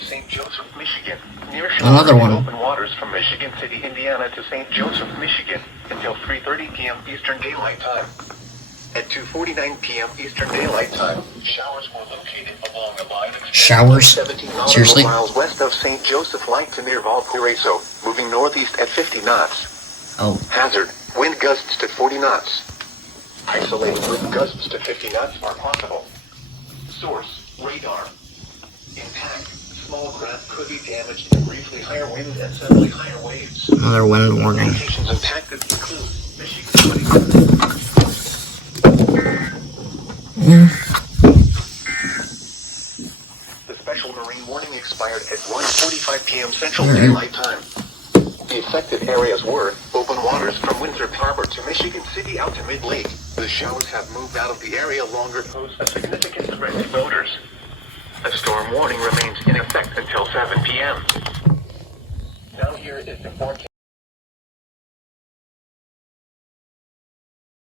St. Joseph, Michigan. Near Another one. open waters from Michigan City, Indiana to St. Joseph, Michigan until 3:30 p.m. Eastern Daylight Time. At 2:49 p.m. Eastern Daylight Time, showers were located along a line extending Showers? 17 nautical Seriously? miles west of St. Joseph Light to near Valparaiso, moving northeast at 50 knots. Oh. Hazard, wind gusts to 40 knots. Isolated wind gusts to 50 knots are possible. Source, radar. Intact, small craft could be damaged in briefly higher winds and suddenly higher waves. Another wind warning. Locations impacted include Michigan. The special marine warning expired at 1:45 p.m. Central Daylight Time. The affected areas were open waters from Windsor Harbor to Michigan City out to Mid-Lake. The showers have moved out of the area longer pose a significant threat to boaters. A storm warning remains in effect until 7 p.m. Now here is the forecast.